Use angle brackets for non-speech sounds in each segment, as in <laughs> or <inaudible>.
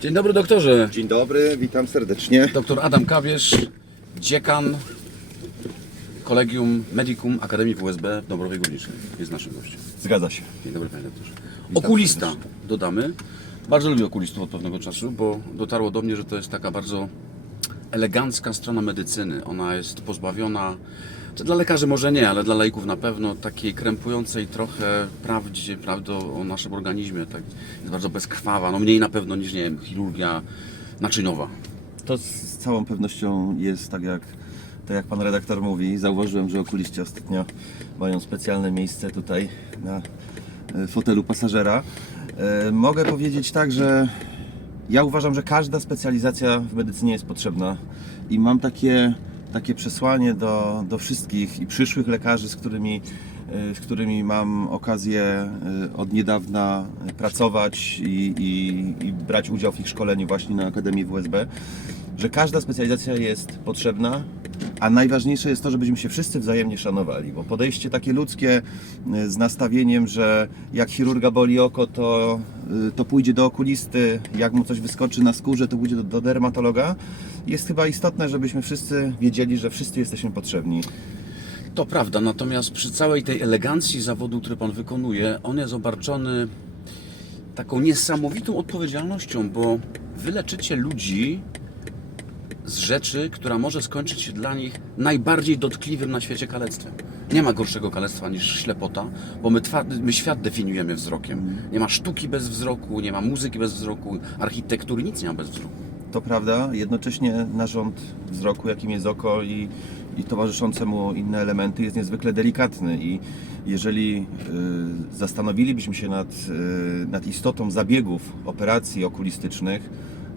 Dzień dobry doktorze. Dzień dobry, witam serdecznie. Doktor Adam Kawierz, dziekan Kolegium Medicum Akademii WSB w Dąbrowie Górniczej. Jest naszym gościem. Zgadza się. Dzień dobry panie doktorze. Okulista dodamy. Bardzo lubię okulistów od pewnego czasu, bo dotarło do mnie, że to jest taka bardzo elegancka strona medycyny. Ona jest pozbawiona, dla lekarzy może nie, ale dla laików na pewno, takiej krępującej trochę prawdzie, prawdy o naszym organizmie. Tak, jest bardzo bezkrwawa, no mniej na pewno niż, nie wiem, chirurgia naczyniowa. To z całą pewnością jest tak jak, tak jak pan redaktor mówi. Zauważyłem, że okuliści ostatnio mają specjalne miejsce tutaj na e, fotelu pasażera. E, Mogę powiedzieć tak, że ja uważam, że każda specjalizacja w medycynie jest potrzebna i mam takie, takie przesłanie do, do wszystkich i przyszłych lekarzy, z którymi, e, z którymi mam okazję e, od niedawna pracować i, i, i brać udział w ich szkoleniu właśnie na Akademii WSB, że każda specjalizacja jest potrzebna, a najważniejsze jest to, żebyśmy się wszyscy wzajemnie szanowali, bo podejście takie ludzkie y, z nastawieniem, że jak chirurga boli oko, to, y, to pójdzie do okulisty, jak mu coś wyskoczy na skórze, to pójdzie do, do dermatologa, jest chyba istotne, żebyśmy wszyscy wiedzieli, że wszyscy jesteśmy potrzebni. To prawda, natomiast przy całej tej elegancji zawodu, który Pan wykonuje, on jest obarczony taką niesamowitą odpowiedzialnością, bo Wy leczycie ludzi z rzeczy, która może skończyć się dla nich najbardziej dotkliwym na świecie kalectwem. Nie ma gorszego kalectwa niż ślepota, bo my, my świat definiujemy wzrokiem. Nie ma sztuki bez wzroku, nie ma muzyki bez wzroku, architektury, nic nie ma bez wzroku. To prawda, jednocześnie narząd wzroku, jakim jest oko i, i towarzyszące mu inne elementy jest niezwykle delikatny i jeżeli y, zastanowilibyśmy się nad, y, nad istotą zabiegów, operacji okulistycznych,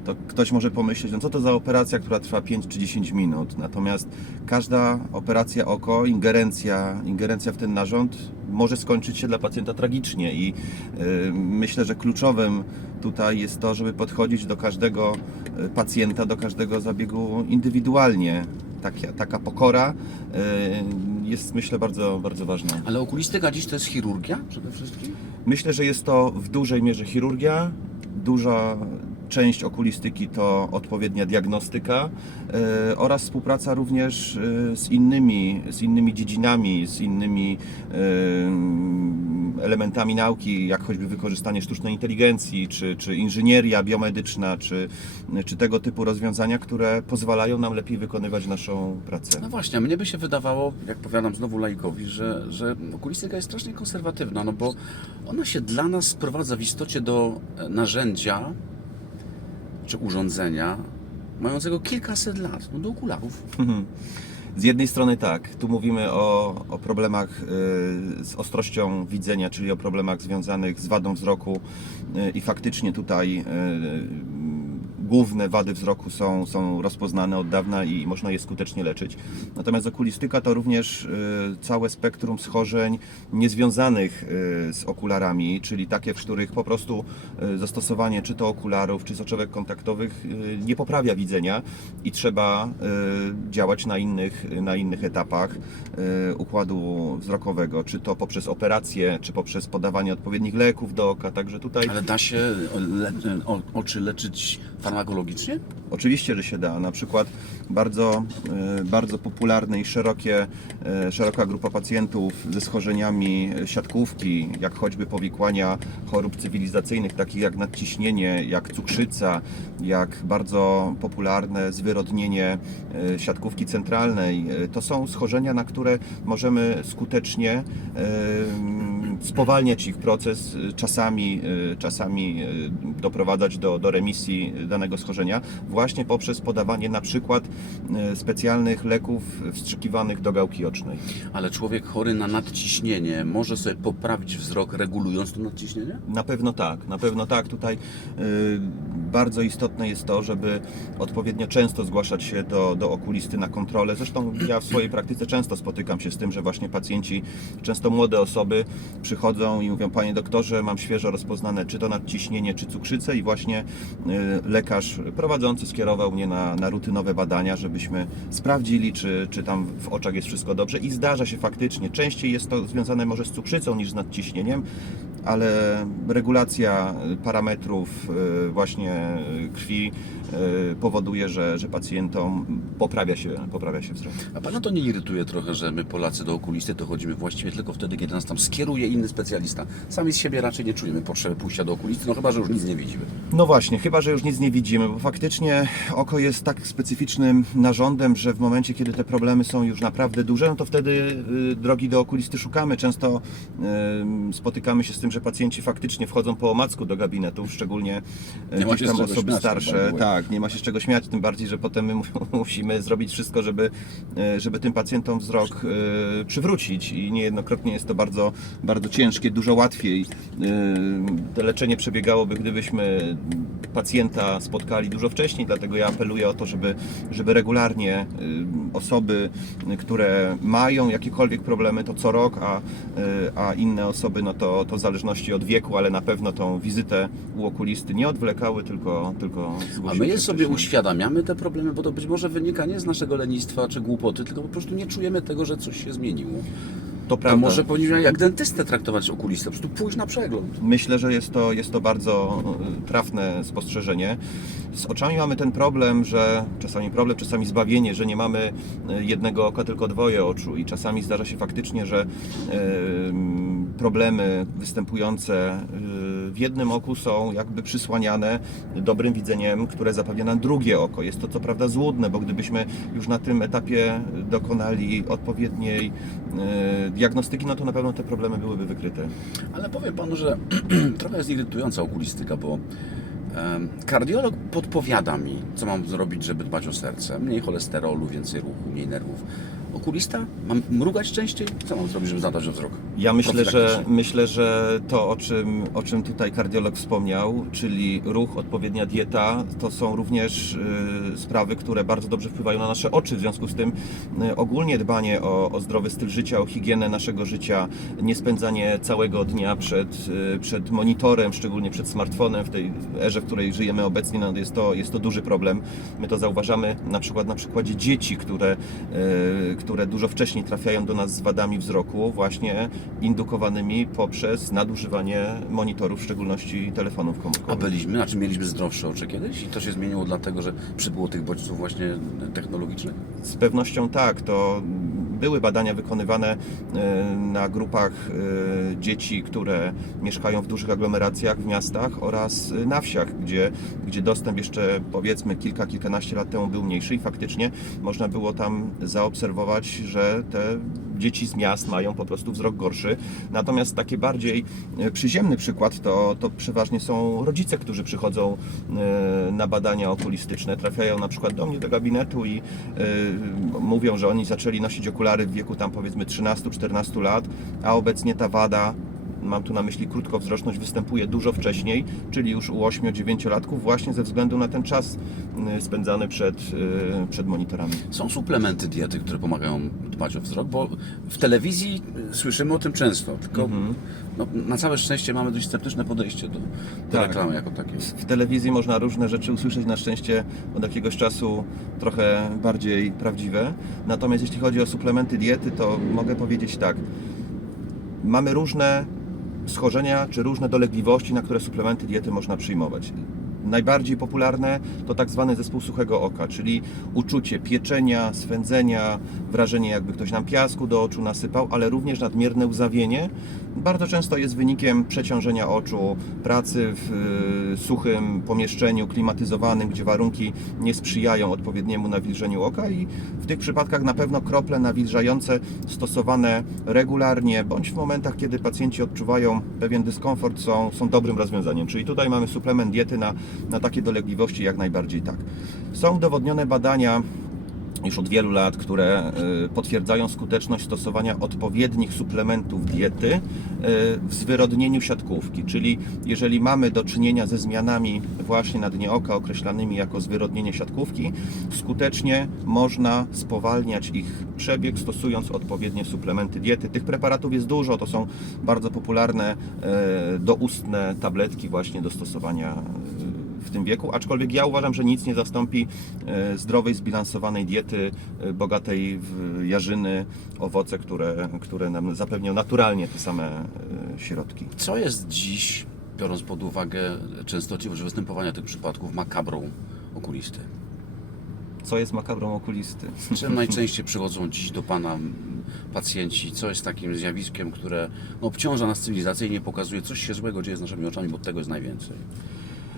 to ktoś może pomyśleć, no co to za operacja, która trwa 5 czy 10 minut. Natomiast każda operacja oko, ingerencja, ingerencja w ten narząd może skończyć się dla pacjenta tragicznie i y, myślę, że kluczowym tutaj jest to, żeby podchodzić do każdego y, pacjenta, do każdego zabiegu indywidualnie. Taka, taka pokora y, jest myślę bardzo, bardzo ważna. Ale okulistyka dziś to jest chirurgia przede wszystkim? Myślę, że jest to w dużej mierze chirurgia, duża część okulistyki to odpowiednia diagnostyka e, oraz współpraca również e, z innymi, z innymi dziedzinami, z innymi elementami nauki, jak choćby wykorzystanie sztucznej inteligencji, czy, czy inżynieria biomedyczna, czy, czy tego typu rozwiązania, które pozwalają nam lepiej wykonywać naszą pracę. No właśnie, mnie by się wydawało, jak powiadam znowu laikowi, że, że okulistyka jest strasznie konserwatywna, no bo ona się dla nas sprowadza w istocie do e, narzędzia czy urządzenia mającego kilkaset lat, no do okularów. Z jednej strony tak, tu mówimy o, o problemach y, z ostrością widzenia, czyli o problemach związanych z wadą wzroku y, i faktycznie tutaj y, główne wady wzroku są, są rozpoznane od dawna i można je skutecznie leczyć. Natomiast okulistyka to również y, całe spektrum schorzeń niezwiązanych y, z okularami, czyli takie, w których po prostu y, zastosowanie czy to okularów, czy soczewek kontaktowych nie poprawia widzenia i trzeba działać na innych, na innych etapach układu wzrokowego, czy to poprzez operacje, czy poprzez podawanie odpowiednich leków do oka. Także tutaj Ale da się le, oczy leczyć farmakologicznie? Oczywiście, że się da. Na przykład bardzo, e, bardzo popularne i szerokie, e, szeroka grupa pacjentów ze schorzeniami siatkówki, jak choćby powikłania chorób cywilizacyjnych, takich jak nadciśnienie, jak cukrzyca, jak bardzo popularne zwyrodnienie e, siatkówki centralnej. To są schorzenia, na które możemy skutecznie spowalniać ich proces, y, czasami, y, czasami y, doprowadzać do, do remisji danego schorzenia, właśnie poprzez podawanie na przykład specjalnych leków wstrzykiwanych do gałki ocznej. Ale człowiek chory na nadciśnienie może sobie poprawić wzrok regulując to nadciśnienie? Na pewno tak, na pewno tak. Tutaj bardzo istotne jest to, żeby odpowiednio często zgłaszać się do, do okulisty na kontrolę. Zresztą ja w swojej praktyce często spotykam się z tym, że właśnie pacjenci, często młode osoby przychodzą i mówią, panie doktorze, mam świeżo rozpoznane czy to nadciśnienie, czy cukrzycę i właśnie y, lekarz prowadzący skierował mnie na, na rutynowe badania, żebyśmy sprawdzili, czy, czy tam w oczach jest wszystko dobrze i zdarza się faktycznie. Częściej jest to związane może z cukrzycą niż z nadciśnieniem, ale regulacja parametrów y, właśnie krwi y, powoduje, że, że pacjentom poprawia się, poprawia się wzrok. A pana to nie irytuje trochę, że my Polacy do okulisty to chodzimy właściwie tylko wtedy, kiedy nas tam skieruje inny specjalista. Sami z siebie raczej nie czujemy potrzeby pójścia do okulisty, no chyba, że już nic nie widzimy. No właśnie, chyba że już nic nie widzimy, bo faktycznie oko jest tak specyficznym narządem, że w momencie, kiedy te problemy są już naprawdę duże, no to wtedy y, drogi do okulisty szukamy. Często y, spotykamy się z tym, że pacjenci faktycznie wchodzą po omacku do gabinetów, szczególnie y, Nie gdzieś tam osoby starsze. way. Tak, nie ma się z czego śmiać, tym bardziej, że potem my <laughs> mu- musimy zrobić wszystko, żeby, żeby tym pacjentom wzrok przywrócić i niejednokrotnie jest to bardzo, bardzo ciężkie, dużo łatwiej. To leczenie przebiegałoby, gdybyśmy pacjenta spotkali dużo wcześniej, dlatego ja apeluję o to, żeby, żeby regularnie y, osoby, które mają jakiekolwiek problemy, to co rok, a, y, a inne osoby, no to, to w zależności od wieku, ale na pewno tą wizytę u okulisty nie odwlekały, tylko, tylko A my je sobie uświadamiamy te problemy, bo to być może wynika nie z naszego lenistwa czy głupoty, tylko po prostu nie czujemy tego, że coś się zmieniło. To A prawda. może powinniśmy jak dentystę traktować okulistę, po prostu pójść na przegląd. Myślę, że jest to, jest to bardzo y, trafne spostrzeżenie. Z oczami mamy ten problem, że czasami problem, czasami zbawienie, że nie mamy y, jednego oka, tylko dwoje oczu i czasami zdarza się faktycznie, że y, problemy występujące w jednym oku są jakby przysłaniane dobrym widzeniem, które zapewnia nam drugie oko. Jest to co prawda złudne, bo gdybyśmy już na tym etapie dokonali odpowiedniej y, diagnostyki, no to na pewno te problemy byłyby wykryte. Ale powiem panu, że <clears throat> trochę jest irytująca okulistyka, bo kardiolog podpowiada mi, co mam zrobić, żeby dbać o serce. Mniej cholesterolu, więcej ruchu, mniej nerwów. Okulista? Mam mrugać częściej? Co mam zrobić, żeby zadać wzrok? Ja myślę, że, myślę, że to, o czym, o czym tutaj kardiolog wspomniał, czyli ruch, odpowiednia dieta, to są również y, sprawy, które bardzo dobrze wpływają na nasze oczy. W związku z tym y, ogólnie dbanie o, o zdrowy styl życia, o higienę naszego życia, nie spędzanie całego dnia przed, y, przed monitorem, szczególnie przed smartfonem w tej erze, w której żyjemy obecnie, no jest, to, jest to duży problem. My to zauważamy na przykład na przykładzie dzieci, które, y, które dużo wcześniej trafiają do nas z wadami wzroku, właśnie indukowanymi poprzez nadużywanie monitorów, w szczególności telefonów A komórkowych. byliśmy, znaczy mieliśmy zdrowsze oczy kiedyś i to się zmieniło dlatego, że przybyło tych bodźców właśnie technologicznych? Z pewnością tak. To były badania wykonywane e, na grupach e, dzieci, które mieszkają w dużych aglomeracjach w miastach oraz na wsiach, gdzie, gdzie dostęp jeszcze powiedzmy kilka, kilkanaście lat temu był mniejszy i faktycznie można było tam zaobserwować, że te dzieci z miast mają po prostu wzrok gorszy. Natomiast taki bardziej e, przyziemny przykład to, to przeważnie są rodzice, którzy przychodzą e, na badania okulistyczne, trafiają na przykład do mnie do gabinetu i e, mówią, że oni zaczęli nosić okulary w wieku tam powiedzmy 13-14 lat, a obecnie ta wada mam tu na myśli krótkowzroczność, występuje dużo wcześniej, czyli już u 8-9-latków właśnie ze względu na ten czas e, spędzany przed, e, przed monitorami. Są suplementy diety, które pomagają dbać o wzrok, bo w telewizji y, słyszymy o tym często, tylko Mhm. no, na całe szczęście mamy dość sceptyczne podejście do, do Tak. reklamy jako takiej. W telewizji można różne rzeczy usłyszeć, na szczęście od jakiegoś czasu trochę bardziej prawdziwe. Natomiast jeśli chodzi o suplementy diety, to mogę powiedzieć tak. Mamy różne schorzenia czy różne dolegliwości, na które suplementy diety można przyjmować. Najbardziej popularne to tak zwany zespół suchego oka, czyli uczucie pieczenia, swędzenia, wrażenie jakby ktoś nam piasku do oczu nasypał, ale również nadmierne łzawienie. Bardzo często jest wynikiem przeciążenia oczu, pracy w y, suchym pomieszczeniu klimatyzowanym, gdzie warunki nie sprzyjają odpowiedniemu nawilżeniu oka i w tych przypadkach na pewno krople nawilżające stosowane regularnie, bądź w momentach, kiedy pacjenci odczuwają pewien dyskomfort, są, są dobrym rozwiązaniem. Czyli tutaj mamy suplement diety na, na takie dolegliwości jak najbardziej tak. Są udowodnione badania już od wielu lat, które y, potwierdzają skuteczność stosowania odpowiednich suplementów diety y, w zwyrodnieniu siatkówki. Czyli jeżeli mamy do czynienia ze zmianami właśnie na dnie oka określanymi jako zwyrodnienie siatkówki, skutecznie można spowalniać ich przebieg stosując odpowiednie suplementy diety. Tych preparatów jest dużo, to są bardzo popularne y, doustne tabletki właśnie do stosowania w tym wieku, aczkolwiek ja uważam, że nic nie zastąpi e, zdrowej, zbilansowanej diety, e, bogatej w jarzyny, owoce, które, które nam zapewnią naturalnie te same e, środki. Co jest dziś, biorąc pod uwagę częstotliwość występowania tych przypadków, makabrą okulisty? Co jest makabrą okulisty? Z <laughs> czym najczęściej <laughs> przychodzą dziś do Pana pacjenci? Co jest takim zjawiskiem, które no, obciąża nas cywilizacyjnie, pokazuje coś się złego dzieje z naszymi oczami, bo tego jest najwięcej.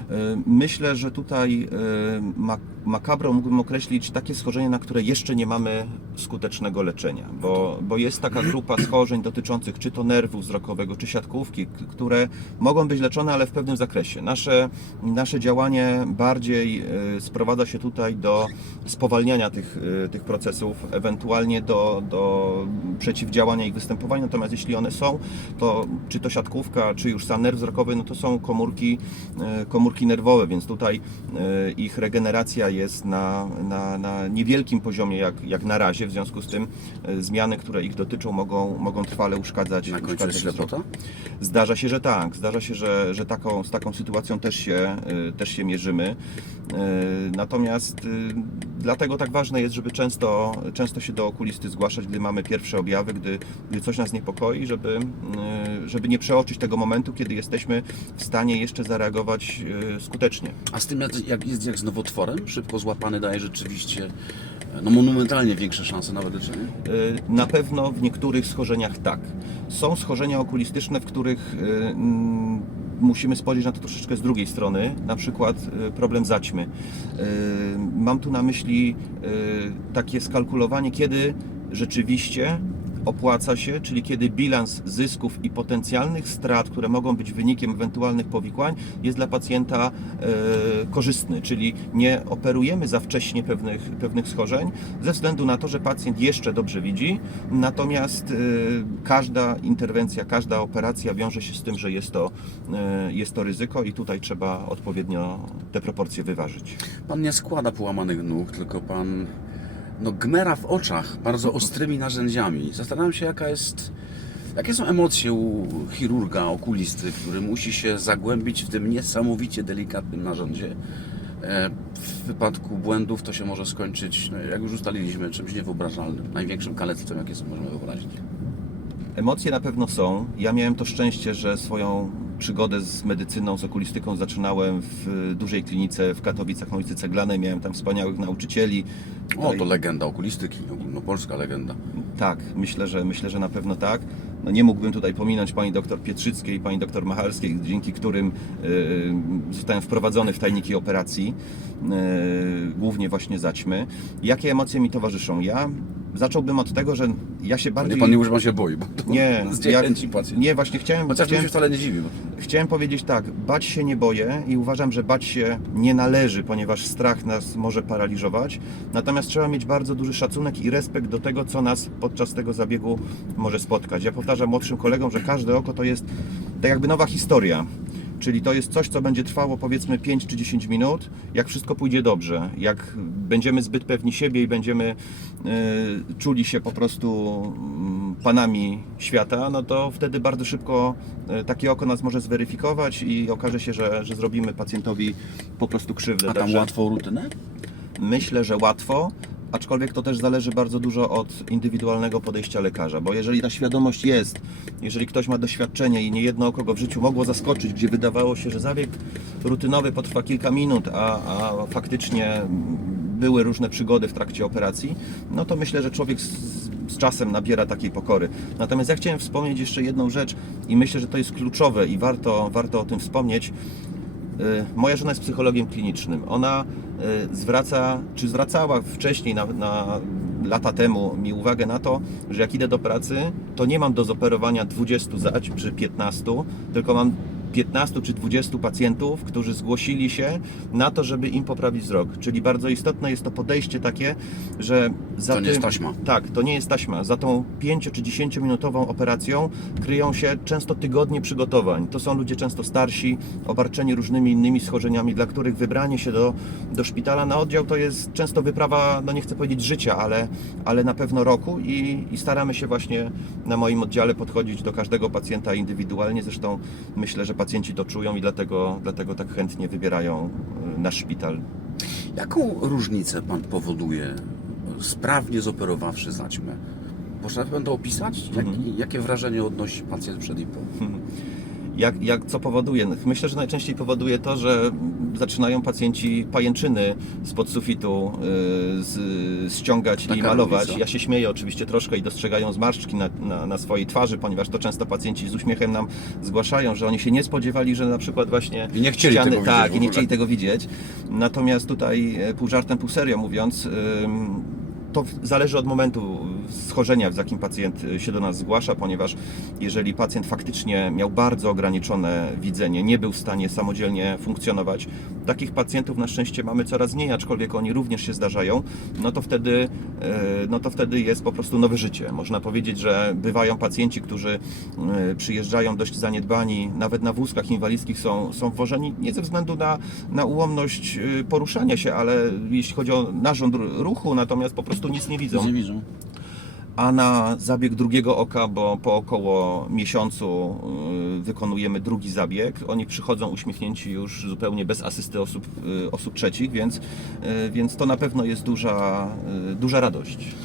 E, Myślę, że tutaj e, ma- makabrą mógłbym określić takie schorzenie, na które jeszcze nie mamy skutecznego leczenia, bo, bo jest taka grupa schorzeń dotyczących czy to nerwu wzrokowego, czy siatkówki, które mogą być leczone, ale w pewnym zakresie. Nasze, nasze działanie bardziej e, sprowadza się tutaj do spowalniania tych, e, tych procesów, ewentualnie do, do przeciwdziałania ich występowaniu, natomiast jeśli one są, to czy to siatkówka, czy już sam nerw wzrokowy, no to są komórki, e, komórki nerwowe, więc tutaj ich regeneracja jest na, na, na niewielkim poziomie jak, jak na razie, w związku z tym e, zmiany, które ich dotyczą mogą, mogą trwale uszkadzać, Na uszkadzać ślepota? Zdarza się, że tak. Zdarza się, że, że taką, z taką sytuacją też się, y, też się mierzymy. Y, Natomiast dlatego tak ważne jest, żeby często, często się do okulisty zgłaszać, gdy mamy pierwsze objawy, gdy, gdy coś nas niepokoi, żeby, żeby nie przeoczyć tego momentu, kiedy jesteśmy w stanie jeszcze zareagować skutecznie. A z tym jak, jak jest jak z nowotworem, szybko złapany daje rzeczywiście no, monumentalnie większe szanse na wyleczenie? Y, Na pewno w niektórych schorzeniach tak. Są schorzenia okulistyczne, w których mm, musimy spojrzeć na to troszeczkę z drugiej strony, na przykład y, problem zaćmy. Mam tu na myśli takie skalkulowanie, kiedy rzeczywiście opłaca się, czyli kiedy bilans zysków i potencjalnych strat, które mogą być wynikiem ewentualnych powikłań, jest dla pacjenta e, korzystny, czyli nie operujemy za wcześnie pewnych, pewnych schorzeń, ze względu na to, że pacjent jeszcze dobrze widzi, natomiast e, każda interwencja, każda operacja wiąże się z tym, że jest to, e, jest to ryzyko i tutaj trzeba odpowiednio te proporcje wyważyć. Pan nie składa połamanych nóg, tylko pan no, gmera w oczach bardzo ostrymi narzędziami. Zastanawiam się, jaka jest, jakie są emocje u chirurga, okulisty, który musi się zagłębić w tym niesamowicie delikatnym narzędzie. E, W wypadku błędów to się może skończyć, no, jak już ustaliliśmy, czymś niewyobrażalnym, największym kalectwem, jakie sobie możemy wyobrazić. Emocje na pewno są. Ja miałem to szczęście, że swoją przygodę z medycyną, z okulistyką zaczynałem w dużej klinice w Katowicach na ulicy Ceglanej. Miałem tam wspaniałych nauczycieli. O, to legenda okulistyki, ogólnopolska legenda. Tak, myślę, że myślę, że na pewno tak. No nie mógłbym tutaj pominąć pani doktor Pietrzyckiej i pani doktor Machalskiej, dzięki którym y, zostałem wprowadzony w tajniki operacji, y, głównie właśnie zaćmy. Jakie emocje mi towarzyszą? Ja zacząłbym od tego, że ja się bardziej... Nie, pan nie mówi, że pan się boi, bo to Nie, <laughs> zniechęci ja, pacjent. nie, właśnie chciałem, Chociaż chciałem, się wcale nie dziwi. Bo... chciałem powiedzieć tak, bać się nie boję i uważam, że bać się nie należy, ponieważ strach nas może paraliżować. Natomiast trzeba mieć bardzo duży szacunek i respekt do tego, co nas podczas tego zabiegu może spotkać. Ja powtarzam młodszym kolegom, że każde oko to jest tak jakby nowa historia. Czyli to jest coś, co będzie trwało powiedzmy 5 czy 10 minut, jak wszystko pójdzie dobrze, jak będziemy zbyt pewni siebie i będziemy e, czuli się po prostu mm, panami świata, no to wtedy bardzo szybko e, takie oko nas może zweryfikować i okaże się, że, że zrobimy pacjentowi po prostu krzywdę. A tam Także łatwo rutynę? Myślę, że łatwo, aczkolwiek to też zależy bardzo dużo od indywidualnego podejścia lekarza, bo jeżeli ta świadomość jest, jeżeli ktoś ma doświadczenie i niejedno oko go w życiu mogło zaskoczyć, gdzie wydawało się, że zabieg rutynowy potrwa kilka minut, a, a faktycznie były różne przygody w trakcie operacji, no to myślę, że człowiek z, z czasem nabiera takiej pokory. Natomiast ja chciałem wspomnieć jeszcze jedną rzecz i myślę, że to jest kluczowe i warto, warto o tym wspomnieć. Y, Moja żona jest psychologiem klinicznym. Ona y, zwraca, czy zwracała wcześniej, na, na lata temu, mi uwagę na to, że jak idę do pracy, to nie mam do zoperowania 20 zać czy 15, tylko mam 15 czy 20 pacjentów, którzy zgłosili się na to, żeby im poprawić wzrok. Czyli bardzo istotne jest to podejście takie, że za To nie tym, jest taśma. tak, to nie jest taśma. Za tą 5 czy 10 minutową operacją kryją się często tygodnie przygotowań. To są ludzie często starsi, obarczeni różnymi innymi schorzeniami, dla których wybranie się do, do szpitala na oddział to jest często wyprawa, no nie chcę powiedzieć życia, ale, ale na pewno roku i, i staramy się właśnie na moim oddziale podchodzić do każdego pacjenta indywidualnie. Zresztą myślę, że pacjenci to czują i dlatego, dlatego tak chętnie wybierają nasz szpital. Jaką różnicę Pan powoduje, sprawnie zoperowawszy zaćmę? Można Pan to opisać? Jak, Mhm. Jakie wrażenie odnosi pacjent przed i po? <laughs> Jak, jak co powoduje? Myślę, że najczęściej powoduje to, że zaczynają pacjenci pajęczyny spod sufitu y, z, ściągać Taka i malować. różnica. Ja się śmieję oczywiście troszkę i dostrzegają zmarszczki na, na, na swojej twarzy, ponieważ to często pacjenci z uśmiechem nam zgłaszają, że oni się nie spodziewali, że na przykład właśnie I nie chcieli tego widzieć w tak, i nie chcieli tego widzieć. Natomiast tutaj e, pół żartem, pół serio mówiąc, to zależy od momentu schorzenia, z jakim pacjent y, się do nas zgłasza, ponieważ jeżeli pacjent faktycznie miał bardzo ograniczone widzenie, nie był w stanie samodzielnie funkcjonować, takich pacjentów na szczęście mamy coraz mniej, aczkolwiek oni również się zdarzają, no to wtedy, y, no to wtedy jest po prostu nowe życie. Można powiedzieć, że bywają pacjenci, którzy y, przyjeżdżają dość zaniedbani, nawet na wózkach inwalidzkich są, są wwożeni nie ze względu na, na ułomność y, poruszania się, ale jeśli chodzi o narząd ru- ruchu, natomiast po prostu nic nie widzą Nie widzą. A na zabieg drugiego oka, bo po około miesiącu y, wykonujemy drugi zabieg. Oni przychodzą uśmiechnięci już zupełnie bez asysty osób, y, osób trzecich, więc, y, więc to na pewno jest duża, duża radość.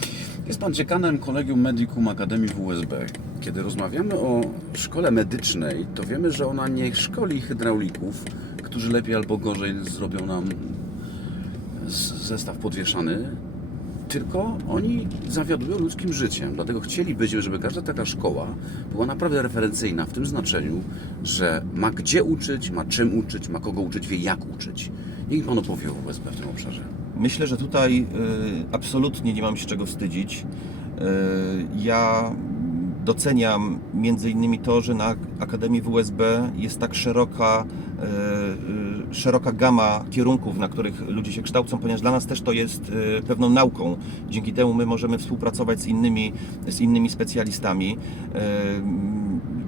Jest Pan dziekanem Kolegium Medicum Akademii WSB. Kiedy rozmawiamy o szkole medycznej, to wiemy, że ona nie szkoli hydraulików, którzy lepiej albo gorzej zrobią nam zestaw podwieszany, tylko oni zawiadują ludzkim życiem. Dlatego chcielibyśmy, żeby każda taka szkoła była naprawdę referencyjna w tym znaczeniu, że ma gdzie uczyć, ma czym uczyć, ma kogo uczyć, wie jak uczyć. Niech Pan opowie o WSB w tym obszarze. Myślę, że tutaj y, absolutnie nie mam się czego wstydzić. Y, ja doceniam między innymi to, że na Akademii WSB jest tak szeroka, y, szeroka gama kierunków, na których ludzie się kształcą, ponieważ dla nas też to jest y, pewną nauką. Dzięki temu my możemy współpracować z innymi, z innymi specjalistami. Y,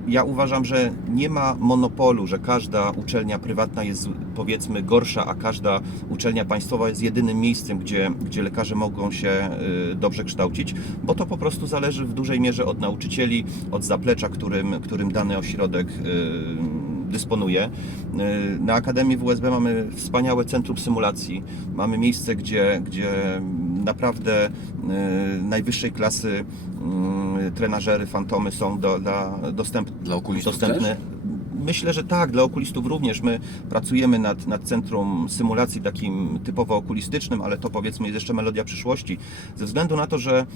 ja uważam, że nie ma monopolu, że każda uczelnia prywatna jest powiedzmy gorsza, a każda uczelnia państwowa jest jedynym miejscem, gdzie, gdzie lekarze mogą się y, dobrze kształcić, bo to po prostu zależy w dużej mierze od nauczycieli, od zaplecza, którym, którym dany ośrodek dysponuje. Y, Na Akademii WSB mamy wspaniałe centrum symulacji. Mamy miejsce, gdzie, gdzie naprawdę y, najwyższej klasy y, trenażery, fantomy są do, dla, dostęp, Dla okulistów dostępne. też? Myślę, że tak, dla okulistów również. My pracujemy nad, nad centrum symulacji takim typowo okulistycznym, ale to powiedzmy jest jeszcze melodia przyszłości. Ze względu na to, że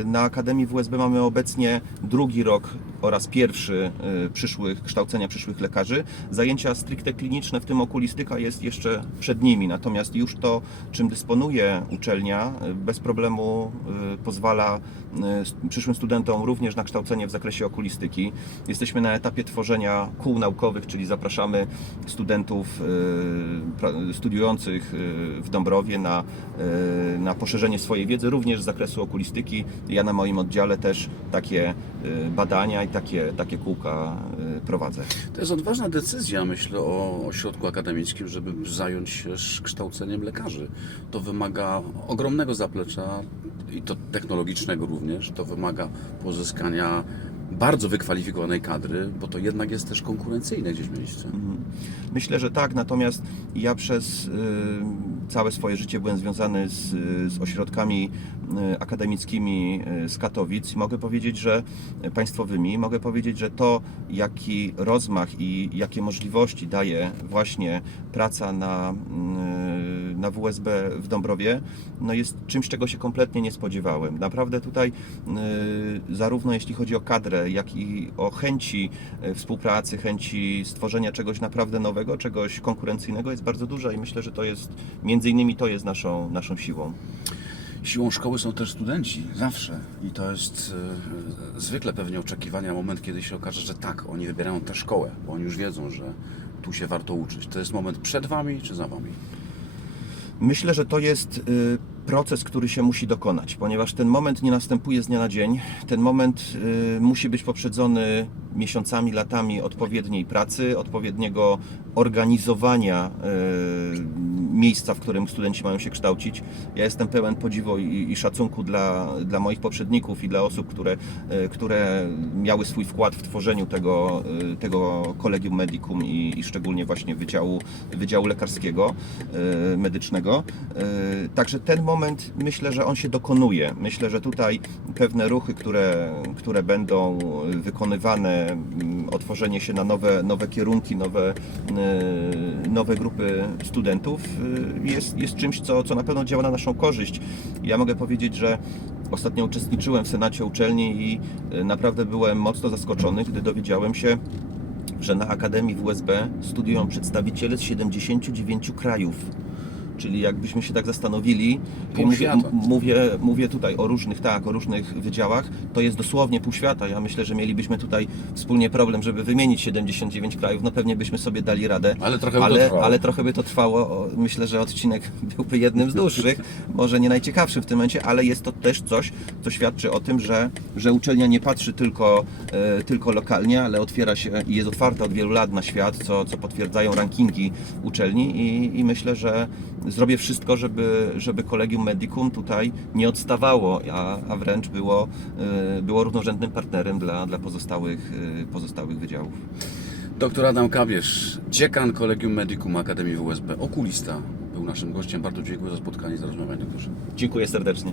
y, na Akademii WSB mamy obecnie drugi rok oraz pierwszy y, przyszłych, kształcenia przyszłych lekarzy, zajęcia stricte kliniczne, w tym okulistyka jest jeszcze przed nimi. Natomiast już to, czym dysponuje uczelnia, y, bez problemu pozwala przyszłym studentom również na kształcenie w zakresie okulistyki. Jesteśmy na etapie tworzenia kół naukowych, czyli zapraszamy studentów pra- studiujących y, w Dąbrowie na, na poszerzenie swojej wiedzy również z zakresu okulistyki. Ja na moim oddziale też takie badania i takie, takie kółka prowadzę. To jest odważna decyzja, myślę, o ośrodku akademickim, żeby zająć się sz- kształceniem lekarzy. To wymaga ogromnego zaplecza i to technologicznego również. To wymaga pozyskania bardzo wykwalifikowanej kadry, bo to jednak jest też konkurencyjne gdzieś miejsce. Mhm. Myślę, że tak, natomiast ja przez y, całe swoje życie byłem związany z, z ośrodkami y, akademickimi y, z Katowic i mogę powiedzieć, że państwowymi, mogę powiedzieć, że to jaki rozmach i jakie możliwości daje właśnie praca na, na WSB w Dąbrowie, no jest czymś, czego się kompletnie nie spodziewałem. Naprawdę tutaj zarówno jeśli chodzi o kadrę, jak i o chęci y, współpracy, chęci stworzenia czegoś naprawdę nowego, czegoś konkurencyjnego jest bardzo duża i myślę, że to jest, między innymi to jest naszą, naszą siłą. Siłą szkoły są też studenci, zawsze. I to jest e, zwykle pewnie oczekiwania, moment, kiedy się okaże, że tak, oni wybierają tę szkołę, bo oni już wiedzą, że tu się warto uczyć. To jest moment przed Wami czy za Wami? Myślę, że to jest y, proces, który się musi dokonać, ponieważ ten moment nie następuje z dnia na dzień. Ten moment y, musi być poprzedzony miesiącami, latami odpowiedniej pracy, odpowiedniego organizowania y, miejsca, w którym studenci mają się kształcić. Ja jestem pełen podziwu i, i szacunku dla, dla moich poprzedników i dla osób, które, e, które miały swój wkład w tworzeniu tego, e, tego Collegium Medicum i, i szczególnie właśnie Wydziału, Wydziału Lekarskiego, e, Medycznego. Także ten moment myślę, że on się dokonuje. Myślę, że tutaj pewne ruchy, które, które będą wykonywane, otworzenie się na nowe, nowe kierunki, nowe, e, nowe grupy studentów e, jest, jest czymś, co, co na pewno działa na naszą korzyść. Ja mogę powiedzieć, że ostatnio uczestniczyłem w Senacie Uczelni i e, naprawdę byłem mocno zaskoczony, gdy dowiedziałem się, że na Akademii WSB studiują przedstawiciele z 79 krajów. Czyli jakbyśmy się tak zastanowili, Pół mówię, mówię, mówię tutaj o różnych, tak, o różnych wydziałach, to jest dosłownie pół świata. Ja myślę, że mielibyśmy tutaj wspólnie problem, żeby wymienić 79 krajów, no pewnie byśmy sobie dali radę. Ale trochę by to ale, trwało. ale trochę by to trwało. Myślę, że odcinek <laughs> byłby jednym z dłuższych, może nie najciekawszym w tym momencie, ale jest to też coś, co świadczy o tym, że, że uczelnia nie patrzy tylko, e, tylko lokalnie, ale otwiera się i jest otwarta od wielu lat na świat, co, co potwierdzają rankingi uczelni i, i myślę, że zrobię wszystko, żeby, żeby Collegium Medicum tutaj nie odstawało, a, a wręcz było, e, było równorzędnym partnerem dla, dla pozostałych, e, pozostałych wydziałów. Doktor Adam Kabierz, dziekan Collegium Medicum Akademii WSB, okulista, był naszym gościem. Bardzo dziękuję za spotkanie, za rozmowę, doktorze. Dziękuję serdecznie.